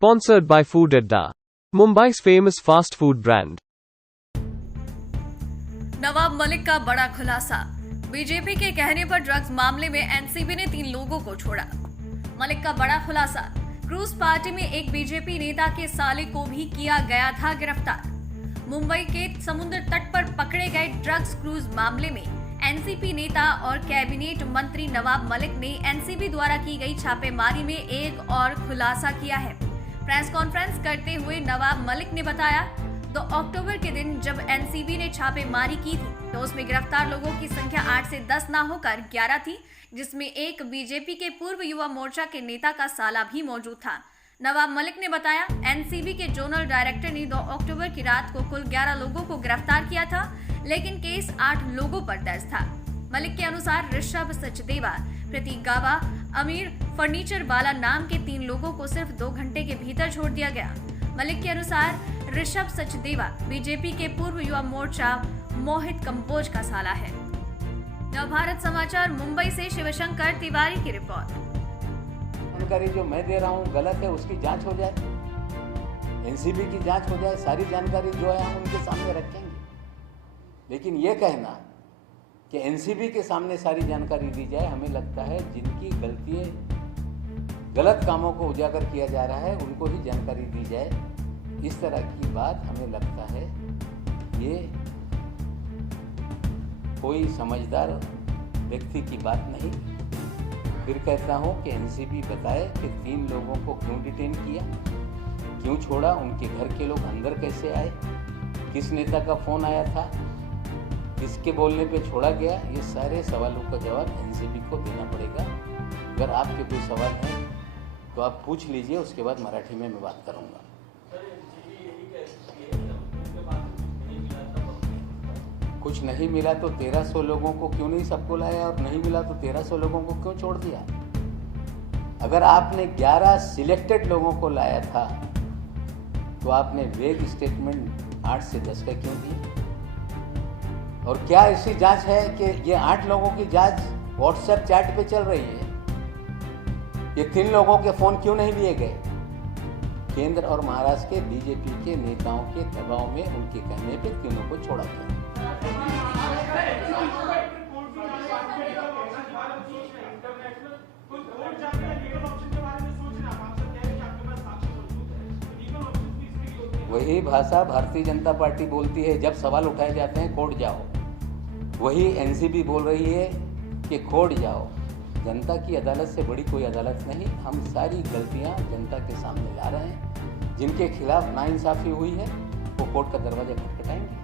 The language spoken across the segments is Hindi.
Sponsored by Food Adda, Mumbai's famous fast food brand. Nawab Malik का बड़ा खुलासा। बीजेपी के कहने पर ड्रग्स मामले में एनसीबी ने 3 लोगों को छोड़ा। मलिक का बड़ा खुलासा। क्रूज पार्टी में एक बीजेपी नेता के साले को भी किया गया था गिरफ्तार। मुंबई के समुद्र तट पर पकड़े गए ड्रग्स क्रूज मामले में एनसीपी नेता और कैबिनेट मंत्री नवाब मलिक ने एनसीबी द्वारा की गई छापेमारी में एक और खुलासा किया है। प्रेस कॉन्फ्रेंस करते हुए नवाब मलिक ने बताया, 2 अक्टूबर के दिन जब एनसीबी ने छापेमारी की थी तो उसमें गिरफ्तार लोगों की संख्या 8 से 10 ना होकर 11 थी, जिसमें एक बीजेपी के पूर्व युवा मोर्चा के नेता का साला भी मौजूद था। नवाब मलिक ने बताया, एनसीबी के जोनल डायरेक्टर ने 2 अक्टूबर की रात को कुल 11 लोगों को गिरफ्तार किया था, लेकिन केस 8 लोगों पर दर्ज था। मलिक के अनुसार ऋषभ सचदेवा, प्रतीक गाबा, अमीर फर्नीचर वाला नाम के 3 लोगों को सिर्फ 2 घंटे के भीतर छोड़ दिया गया। मलिक के अनुसार ऋषभ सचदेवा बीजेपी के पूर्व युवा मोर्चा मोहित कंबोज का साला है। नवभारत समाचार मुंबई से शिवशंकर तिवारी की रिपोर्ट। जानकारी जो मैं दे रहा हूँ गलत है, उसकी जांच हो जाए, एनसीबी की जांच हो जाए, सारी जानकारी जो है हम उनके सामने रखेंगे। लेकिन ये कहना कि एनसीबी के सामने सारी जानकारी दी जाए, हमें लगता है जिनकी गलतियाँ गलत कामों को उजागर किया जा रहा है उनको ही जानकारी दी जाए, इस तरह की बात हमें लगता है ये कोई समझदार व्यक्ति की बात नहीं। फिर कहता हूँ कि एनसीबी बताए कि 3 लोगों को क्यों डिटेन किया, क्यों छोड़ा, उनके घर के लोग अंदर कैसे आए, किस नेता का फ़ोन आया था, किसके बोलने पे छोड़ा गया, ये सारे सवालों का जवाब एनसीबी को देना पड़ेगा। अगर आपके कोई सवाल हैं तो आप पूछ लीजिए, उसके बाद मराठी में मैं बात करूँगा। कुछ नहीं मिला तो 1300 लोगों को क्यों नहीं सबको लाया, और नहीं मिला तो 1300 लोगों को क्यों छोड़ दिया? अगर आपने 11 सिलेक्टेड लोगों को लाया था तो आपने वेग स्टेटमेंट 8 से 10 का क्यों दिया? और क्या ऐसी जांच है कि ये 8 लोगों की जांच व्हाट्सएप चैट पे चल रही है? ये 3 लोगों के फोन क्यों नहीं लिए गए? केंद्र और महाराष्ट्र के बीजेपी के नेताओं के दबाव में उनके कहने पे तीनों को छोड़ा गया। वही भाषा भारतीय जनता पार्टी बोलती है, जब सवाल उठाए जाते हैं कोर्ट जाओ। वही एनसीबी बोल रही है कि कोर्ट जाओ। जनता की अदालत से बड़ी कोई अदालत नहीं। हम सारी गलतियां जनता के सामने ला रहे हैं। जिनके खिलाफ नाइंसाफी हुई है वो कोर्ट का दरवाजा खटखटाएंगे।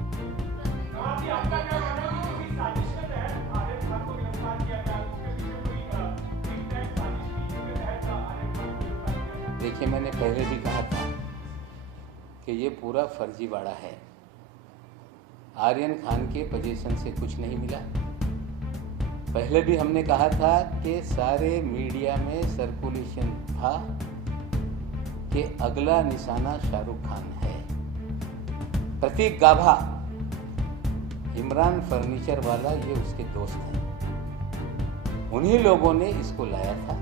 देखिए, मैंने पहले भी कहा था कि ये पूरा फर्जीवाड़ा है। आर्यन खान के पोजीशन से कुछ नहीं मिला। पहले भी हमने कहा था कि सारे मीडिया में सर्कुलेशन था कि अगला निशाना शाहरुख खान है। प्रतीक गाभा, इमरान फर्नीचर वाला, ये उसके दोस्त हैं। उन्हीं लोगों ने इसको लाया था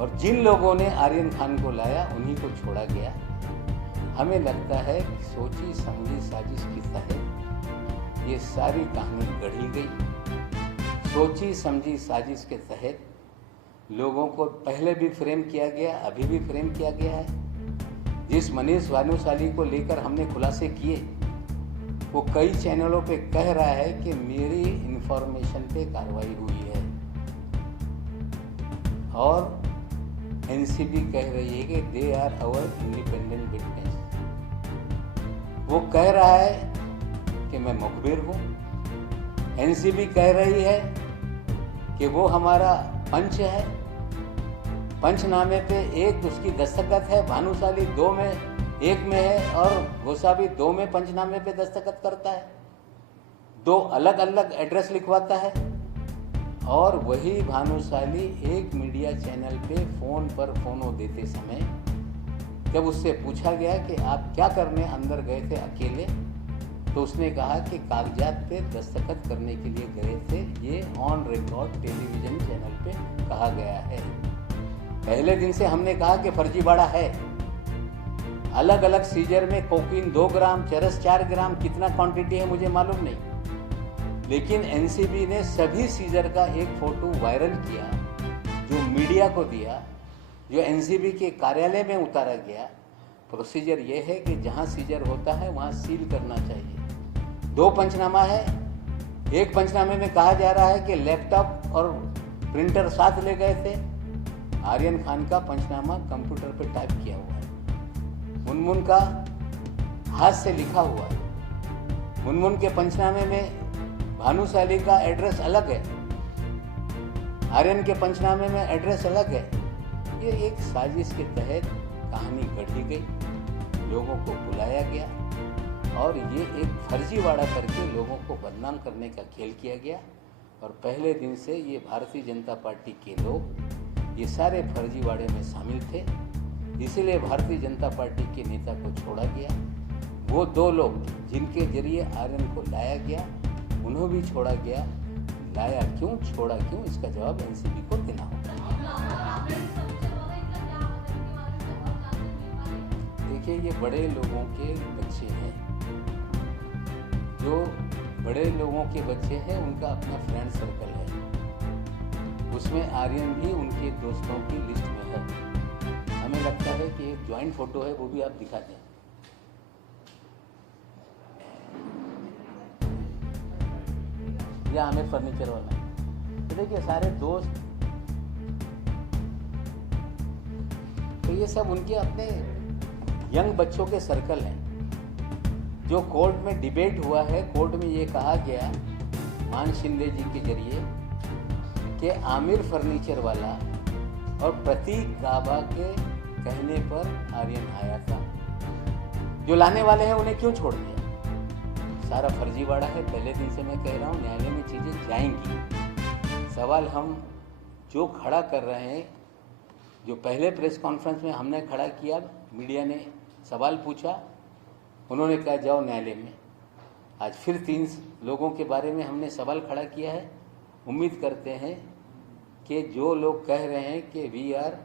और जिन लोगों ने आर्यन खान को लाया उन्हीं को छोड़ा गया। हमें लगता है कि सोची समझी साजिश के तहत ये सारी कहानी गढ़ी गई। सोची समझी साजिश के तहत लोगों को पहले भी फ्रेम किया गया, अभी भी फ्रेम किया गया है। जिस मनीष भानुशाली को लेकर हमने खुलासे किए, वो कई चैनलों पे कह रहा है कि मेरी इंफॉर्मेशन पे कार्रवाई हुई है, और एनसीबी कह रही है कि they are our independent witness. वो कह रहा है कि मैं मुखबिर हूँ। एनसीबी कह रही है कि वो हमारा पंच है। पंचनामे पे एक उसकी दस्तखत है, भानुशाली 2 में 1 में है, और गोसावी 2 में पंचनामे पे दस्तखत करता है। 2 अलग अलग एड्रेस लिखवाता है। और वही भानुशाली एक मीडिया चैनल पे फ़ोन पर फोनो देते समय जब उससे पूछा गया कि आप क्या करने अंदर गए थे अकेले, तो उसने कहा कि कागजात पे दस्तखत करने के लिए गए थे। ये ऑन रिकॉर्ड टेलीविज़न चैनल पे कहा गया है। पहले दिन से हमने कहा कि फर्जीवाड़ा है। अलग अलग सीजर में कोकीन 2 ग्राम, चरस 4 ग्राम, कितना क्वांटिटी है मुझे मालूम नहीं, लेकिन एनसीबी ने सभी सीजर का एक फोटो वायरल किया, जो मीडिया को दिया, जो एनसीबी के कार्यालय में उतारा गया। प्रोसीजर ये है कि जहां सीजर होता है वहां सील करना चाहिए। 2 पंचनामा है। एक पंचनामे में कहा जा रहा है कि लैपटॉप और प्रिंटर साथ ले गए थे। आर्यन खान का पंचनामा कंप्यूटर पर टाइप किया हुआ है, मुनमुन का हाथ से लिखा हुआ है। मुनमुन के पंचनामे में भानुशाली का एड्रेस अलग है, आर्यन के पंचनामे में एड्रेस अलग है। ये एक साजिश के तहत कहानी गढ़ी गई, लोगों को बुलाया गया और ये एक फर्जीवाड़ा करके लोगों को बदनाम करने का खेल किया गया। और पहले दिन से ये भारतीय जनता पार्टी के लोग ये सारे फर्जीवाड़े में शामिल थे, इसीलिए भारतीय जनता पार्टी के नेता को छोड़ा गया। वो 2 लोग जिनके जरिए आर्यन को लाया गया, उन्हें भी छोड़ा गया। लाया क्यों, छोड़ा क्यों, इसका जवाब एनसीबी को देना होगा। देखिए, ये बड़े लोगों के बच्चे हैं, जो बड़े लोगों के बच्चे हैं उनका अपना फ्रेंड सर्कल है, उसमें आर्यन भी उनके दोस्तों की लिस्ट में है। हमें लगता है कि एक ज्वाइंट फोटो है, वो भी आप दिखा दें। या आमिर फर्नीचर वाला, तो देखिए सारे दोस्त, तो ये सब उनके अपने यंग बच्चों के सर्कल हैं। जो कोर्ट में डिबेट हुआ है, कोर्ट में ये कहा गया मान शिंदे जी के जरिए कि आमिर फर्नीचर वाला और प्रतीक गाबा के कहने पर आर्यन आया था, जो लाने वाले हैं उन्हें क्यों छोड़ दिया। सारा फर्जीवाड़ा है। पहले दिन से मैं कह रहा हूँ, न्यायालय में चीज़ें जाएंगी। सवाल हम जो खड़ा कर रहे हैं, जो पहले प्रेस कॉन्फ्रेंस में हमने खड़ा किया, मीडिया ने सवाल पूछा, उन्होंने कहा जाओ न्यायालय में। आज फिर 3 लोगों के बारे में हमने सवाल खड़ा किया है। उम्मीद करते हैं कि जो लोग कह रहे हैं कि वी आर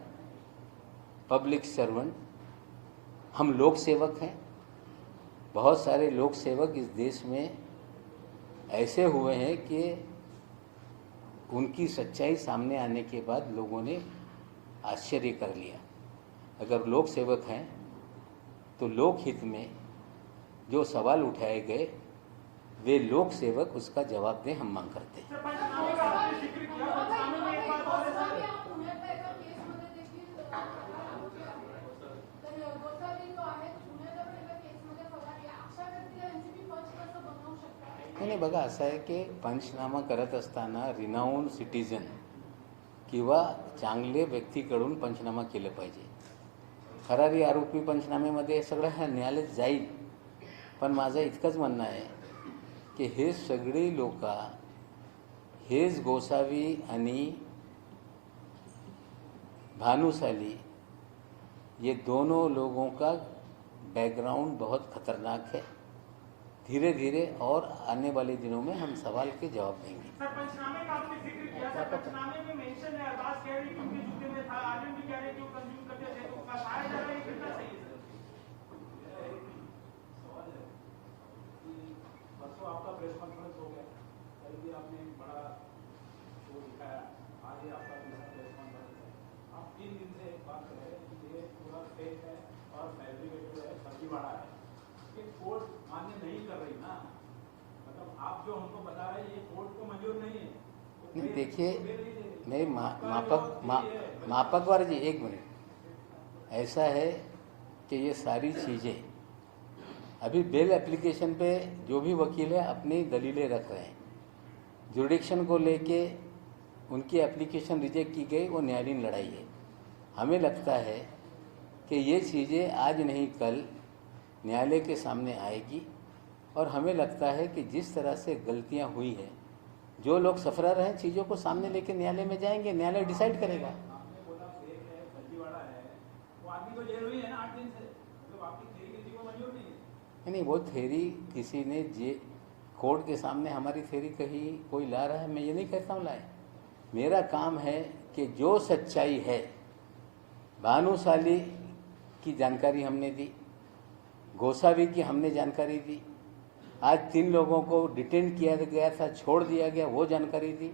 पब्लिक सर्वेंट, हम लोक सेवक हैं, बहुत सारे लोक सेवक इस देश में ऐसे हुए हैं कि उनकी सच्चाई सामने आने के बाद लोगों ने आश्चर्य कर लिया। अगर लोक सेवक हैं तो लोकहित में जो सवाल उठाए गए, वे लोक सेवक उसका जवाब दें, हम मांग करते हैं। नाही बघा, असं आहे की पंचनामा करत असताना रिनाऊंड सिटीजन किंवा चांगले व्यक्तीकडून पंचनामा केलं पाहिजे। फरारी आरोपी पंचनामेमध्ये सगळं न्यायालय जाईल, पण माझं इतकंच म्हणणं आहे की हे सगळे लोक, हेच गोसावी आणि भानुशाली, ये दोनों लोगों का बैकग्राउंड बहुत खतरनाक है। धीरे धीरे और आने वाले दिनों में हम सवाल के जवाब देंगे। सर, पंचनामे का आपने जिक्र किया, सर पंचनामे में मेंशन है, अरबाज कह रही कि उनके जूते में था, आर्यन भी कह रहे कि वो कंज्यूम करते थे, तो बताया जा रहा है कितना सही है सर? सवाल है कि परसों आपका प्रेस कॉन्फ्रेंस हो गया, कल भी आपने बड़ा शो दिखाया, आज ये आपका प्रेस कॉन्फ्रेंस है। आप 3 दिन से एक बात कर रहे हैं कि ये पूरा फेक है और फैब्रिकेटेड है, फर्जीवाड़ा है। ये कोर्ट मान्य नहीं कर रही ना, मतलब आप जो हमको बता रहे हैं ये कोर्ट को मंजूर नहीं है। नहीं, देखिए मेरे मापकवार जी, एक मिनट, ऐसा है कि ये सारी चीज़ें अभी बेल एप्लीकेशन पे जो भी वकील है अपनी दलीलें रख रहे हैं। जुडिक्शन को लेके उनकी एप्लीकेशन रिजेक्ट की गई, वो न्यायालयीन लड़ाई है। हमें लगता है कि ये चीज़ें आज नहीं कल न्यायालय के सामने आएगी, और हमें लगता है कि जिस तरह से गलतियां हुई हैं, जो लोग सफरा रहे हैं, चीज़ों को सामने लेके न्यायालय में जाएंगे, न्यायालय डिसाइड करेगा। आपने बोला फेक है, फर्जीवाड़ा है, वो आदमी तो जेल हुई है ना 8 दिन से, मतलब आपकी थ्योरी किसी को मंजूर नहीं है। नहीं, वो थ्योरी किसी ने कोर्ट के सामने हमारी थ्योरी कही कोई ला रहा है, मैं ये नहीं कहता हूँ लाए। मेरा काम है कि जो सच्चाई है भानुशाली की जानकारी हमने दी, गोसावी की हमने जानकारी दी, आज 3 लोगों को डिटेन किया गया था, छोड़ दिया गया, वो जानकारी दी।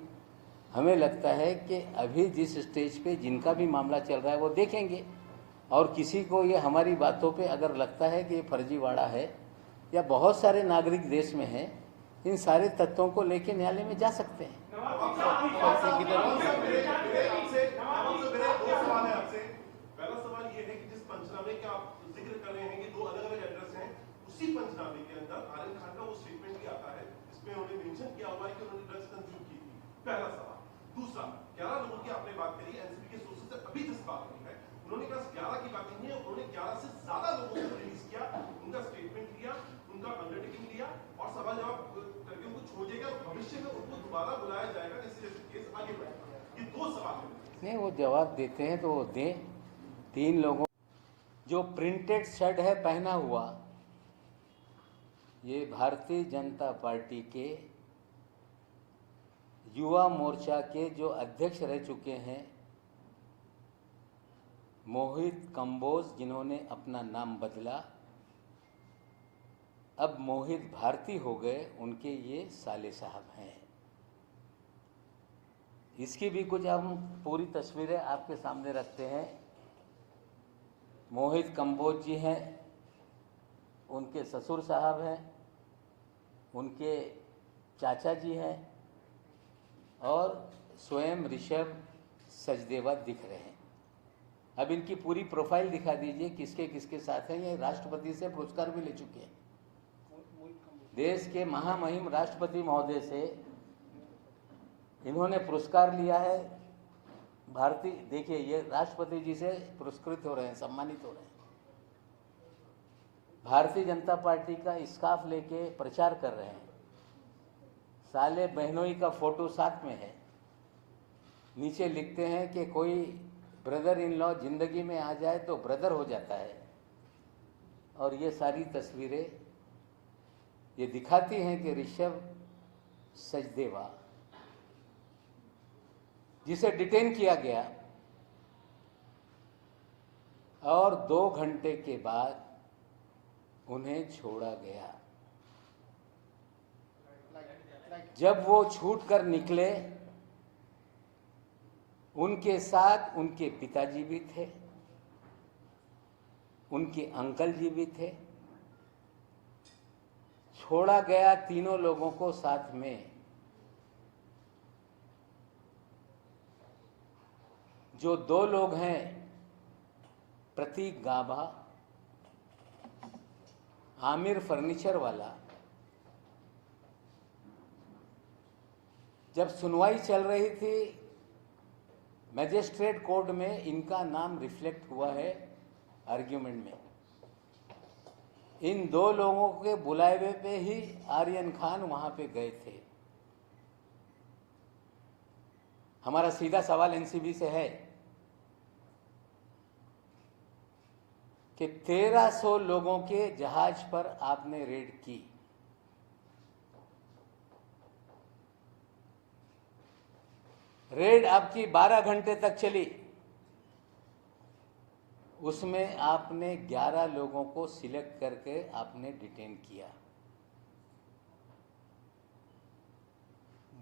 हमें लगता है कि अभी जिस स्टेज पे जिनका भी मामला चल रहा है वो देखेंगे, और किसी को ये हमारी बातों पे अगर लगता है कि ये फर्जीवाड़ा है या बहुत सारे नागरिक देश में हैं, इन सारे तथ्यों को लेके न्यायालय में जा सकते हैं। पहला सवाल ये है कि जिस पंचनामे का आप जिक्र कर रहे हैं कि 2 अलग-अलग एड्रेस हैं, उसी पंचनामे के अंदर आर्यन खान का वो स्टेटमेंट भी आता है जिसमें उन्होंने मेंशन किया हुआ है कि उन्होंने ड्रग्स कंज्यूम की थी। पहला सवाल। दूसरा, 11 लोगों की आपने बात करी, एनसीबी के सोर्सेज से अभी जिस बात हुई है, उन्होंने कहा 11 की बात नहीं है, उन्होंने 11 से ज्यादा लोगों को रिलीज किया, उनका स्टेटमेंट लिया, उनका अंडरटेकिंग लिया और सवाल जवाब करके उनको छोड़ दिया। भविष्य में उनको दोबारा बुलाया जाएगा जैसे केस आगे बढ़ेगा। ये 2 सवाल हैं। नहीं, वो जवाब देते हैं तो वो दें। 3 लोगों जो प्रिंटेड शर्ट है पहना हुआ, ये भारतीय जनता पार्टी के युवा मोर्चा के जो अध्यक्ष रह चुके हैं मोहित कंबोज, जिन्होंने अपना नाम बदला, अब मोहित भारती हो गए, उनके ये साले साहब हैं। इसकी भी कुछ हम पूरी तस्वीरें आपके सामने रखते हैं। मोहित कंबोज जी हैं, उनके ससुर साहब हैं, उनके चाचा जी हैं और स्वयं ऋषभ सचदेवा दिख रहे हैं। अब इनकी पूरी प्रोफाइल दिखा दीजिए, किसके किसके साथ हैं। ये राष्ट्रपति से पुरस्कार भी ले चुके हैं, देश के महामहिम राष्ट्रपति महोदय से इन्होंने पुरस्कार लिया है। भारतीय, देखिए ये राष्ट्रपति जी से पुरस्कृत हो रहे हैं, सम्मानित हो रहे हैं। भारतीय जनता पार्टी का स्कार्फ लेके प्रचार कर रहे हैं। साले बहनोई का फोटो साथ में है। नीचे लिखते हैं कि कोई ब्रदर इन लॉ जिंदगी में आ जाए तो ब्रदर हो जाता है। और ये सारी तस्वीरें ये दिखाती हैं कि ऋषभ सचदेवा, जिसे डिटेन किया गया और 2 घंटे के बाद उन्हें छोड़ा गया। जब वो छूटकर निकले, उनके साथ उनके पिताजी भी थे, उनके अंकल जी भी थे। छोड़ा गया तीनों लोगों को साथ में। जो 2 लोग हैं, प्रतीक गाभा, आमिर फर्नीचर वाला, जब सुनवाई चल रही थी मैजिस्ट्रेट कोर्ट में, इनका नाम रिफ्लेक्ट हुआ है आर्ग्यूमेंट में। इन 2 लोगों के बुलावे पे ही आर्यन खान वहां पे गए थे। हमारा सीधा सवाल एनसीबी से है कि 1300 लोगों के जहाज पर आपने रेड की। रेड आपकी 12 घंटे तक चली, उसमें आपने 11 लोगों को सिलेक्ट करके आपने डिटेन किया।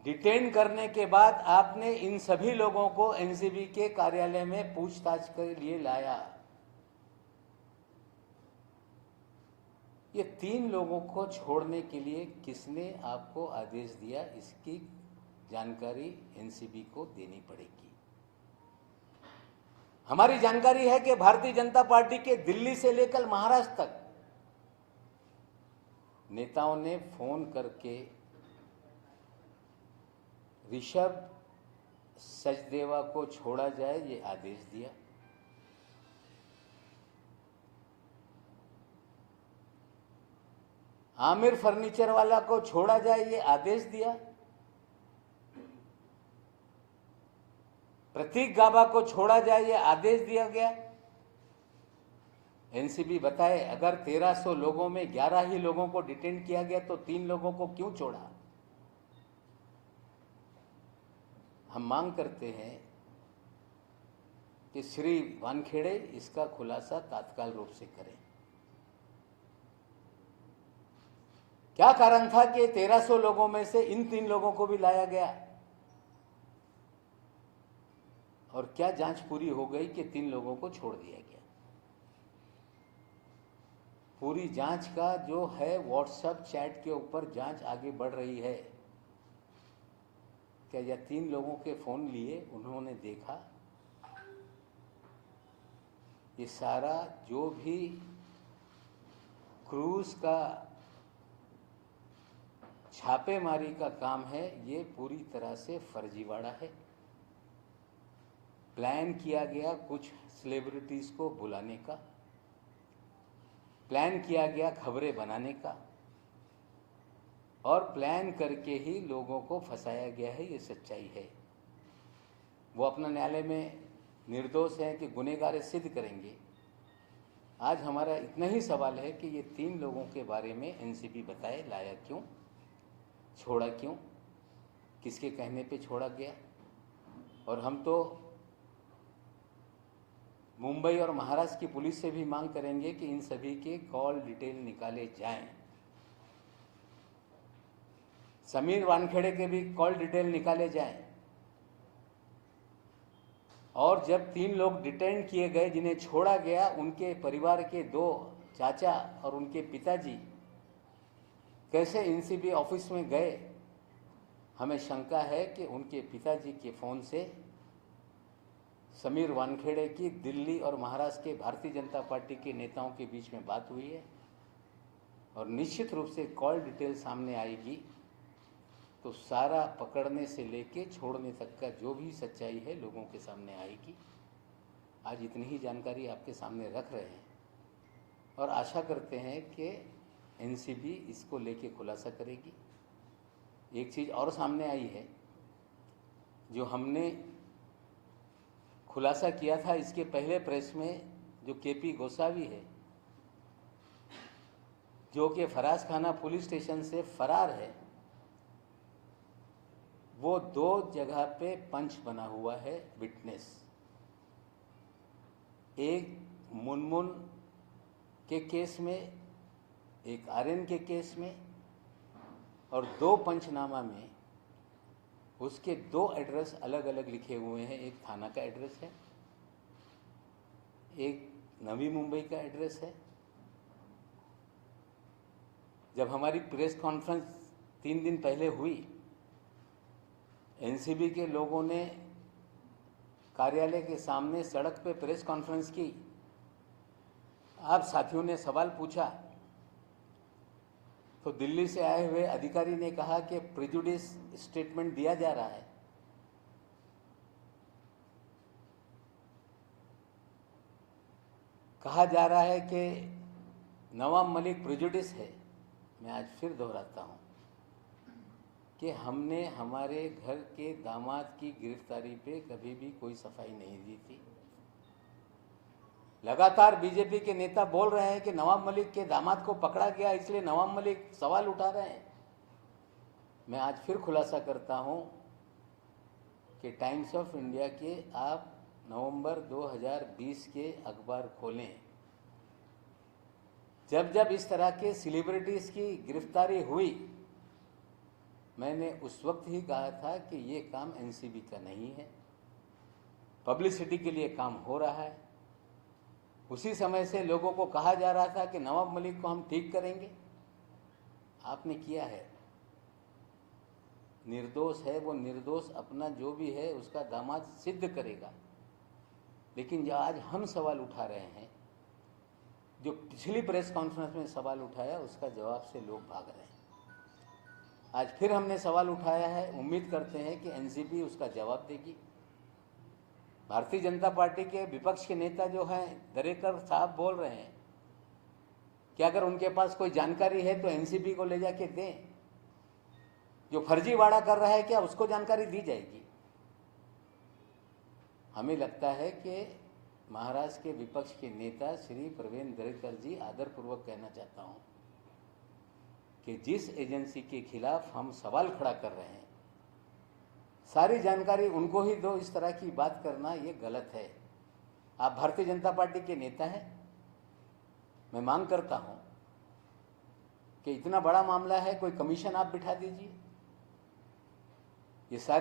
डिटेन करने के बाद आपने इन सभी लोगों को एनसीबी के कार्यालय में पूछताछ के लिए लाया। ये 3 लोगों को छोड़ने के लिए किसने आपको आदेश दिया, इसकी जानकारी एनसीबी को देनी पड़ेगी। हमारी जानकारी है कि भारतीय जनता पार्टी के दिल्ली से लेकर महाराष्ट्र तक नेताओं ने फोन करके ऋषभ सचदेवा को छोड़ा जाए ये आदेश दिया। आमिर फर्नीचर वाला को छोड़ा जाए ये आदेश दिया। प्रतीक गाभा को छोड़ा जाए ये आदेश दिया गया। एनसीबी बताए, अगर 1300 लोगों में 11 ही लोगों को डिटेन किया गया तो 3 लोगों को क्यों छोड़ा? हम मांग करते हैं कि श्री वानखेड़े इसका खुलासा तात्काल रूप से करें। क्या कारण था कि 1300 लोगों में से इन 3 लोगों को भी लाया गया? और क्या जांच पूरी हो गई कि 3 लोगों को छोड़ दिया गया? पूरी जांच का जो है व्हाट्सएप चैट के ऊपर जांच आगे बढ़ रही है। क्या यह 3 लोगों के फोन लिए उन्होंने देखा? ये सारा जो भी क्रूज का छापेमारी का काम है, ये पूरी तरह से फर्जीवाड़ा है। प्लान किया गया कुछ सेलिब्रिटीज को बुलाने का, प्लान किया गया खबरें बनाने का, और प्लान करके ही लोगों को फंसाया गया है। ये सच्चाई है। वो अपना न्यायालय में निर्दोष हैं कि गुनहगार सिद्ध करेंगे। आज हमारा इतना ही सवाल है कि ये 3 लोगों के बारे में एनसीबी बताए, लाया क्यों, छोड़ा क्यों, किसके कहने पे छोड़ा गया। और हम तो मुंबई और महाराष्ट्र की पुलिस से भी मांग करेंगे कि इन सभी के कॉल डिटेल निकाले जाएं। समीर वानखेड़े के भी कॉल डिटेल निकाले जाएं। और जब 3 लोग डिटेन किए गए, जिन्हें छोड़ा गया, उनके परिवार के 2 चाचा और उनके पिताजी कैसे एनसीबी ऑफिस में गए, हमें शंका है कि उनके पिताजी के फ़ोन से समीर वानखेड़े की दिल्ली और महाराष्ट्र के भारतीय जनता पार्टी के नेताओं के बीच में बात हुई है। और निश्चित रूप से कॉल डिटेल सामने आएगी तो सारा पकड़ने से लेके छोड़ने तक का जो भी सच्चाई है लोगों के सामने आएगी। आज इतनी ही जानकारी आपके सामने रख रहे हैं और आशा करते हैं कि एनसीबी इसको लेके खुलासा करेगी। एक चीज़ और सामने आई है, जो हमने खुलासा किया था इसके पहले प्रेस में, जो केपी गोसावी है, जो कि फराज खाना पुलिस स्टेशन से फरार है, वो 2 जगह पे पंच बना हुआ है विटनेस। एक मुनमुन के केस में, एक आर्यन के केस में, और 2 पंचनामा में उसके 2 एड्रेस अलग अलग लिखे हुए हैं। एक थाना का एड्रेस है, एक नवी मुंबई का एड्रेस है। जब हमारी प्रेस कॉन्फ्रेंस 3 दिन पहले हुई, एनसीबी के लोगों ने कार्यालय के सामने सड़क पे प्रेस कॉन्फ्रेंस की। आप साथियों ने सवाल पूछा तो दिल्ली से आए हुए अधिकारी ने कहा कि प्रेजुडिस स्टेटमेंट दिया जा रहा है। कहा जा रहा है कि नवाब मलिक प्रेजुडिस है। मैं आज फिर दोहराता हूं कि हमने हमारे घर के दामाद की गिरफ्तारी पे कभी भी कोई सफाई नहीं दी थी। लगातार बीजेपी के नेता बोल रहे हैं कि नवाब मलिक के दामाद को पकड़ा गया, इसलिए नवाब मलिक सवाल उठा रहे हैं। मैं आज फिर खुलासा करता हूं कि टाइम्स ऑफ इंडिया के आप नवंबर 2020 के अखबार खोलें। जब जब इस तरह के सेलिब्रिटीज की गिरफ्तारी हुई, मैंने उस वक्त ही कहा था कि ये काम एनसीबी का नहीं है, पब्लिसिटी के लिए काम हो रहा है। उसी समय से लोगों को कहा जा रहा था कि नवाब मलिक को हम ठीक करेंगे। आपने किया है। निर्दोष है वो, निर्दोष अपना जो भी है उसका दामाद सिद्ध करेगा। लेकिन जो आज हम सवाल उठा रहे हैं, जो पिछली प्रेस कॉन्फ्रेंस में सवाल उठाया, उसका जवाब से लोग भाग रहे हैं। आज फिर हमने सवाल उठाया है, उम्मीद करते हैं कि एनसीबी उसका जवाब देगी। भारतीय जनता पार्टी के विपक्ष के नेता जो हैं, दरेकर साहब बोल रहे हैं कि अगर उनके पास कोई जानकारी है तो एनसीबी को ले जाके दें। जो फर्जीवाड़ा कर रहा है क्या उसको जानकारी दी जाएगी? हमें लगता है कि महाराष्ट्र के विपक्ष के नेता श्री प्रवीण दरेकर जी, आदरपूर्वक कहना चाहता हूं कि जिस एजेंसी के खिलाफ हम सवाल खड़ा कर रहे हैं, सारी जानकारी उनको ही दो। इस तरह की बात करना ये गलत है। आप भारतीय जनता पार्टी के नेता हैं। मैं मांग करता हूं कि इतना बड़ा मामला है, कोई कमीशन आप बिठा दीजिए। ये सारे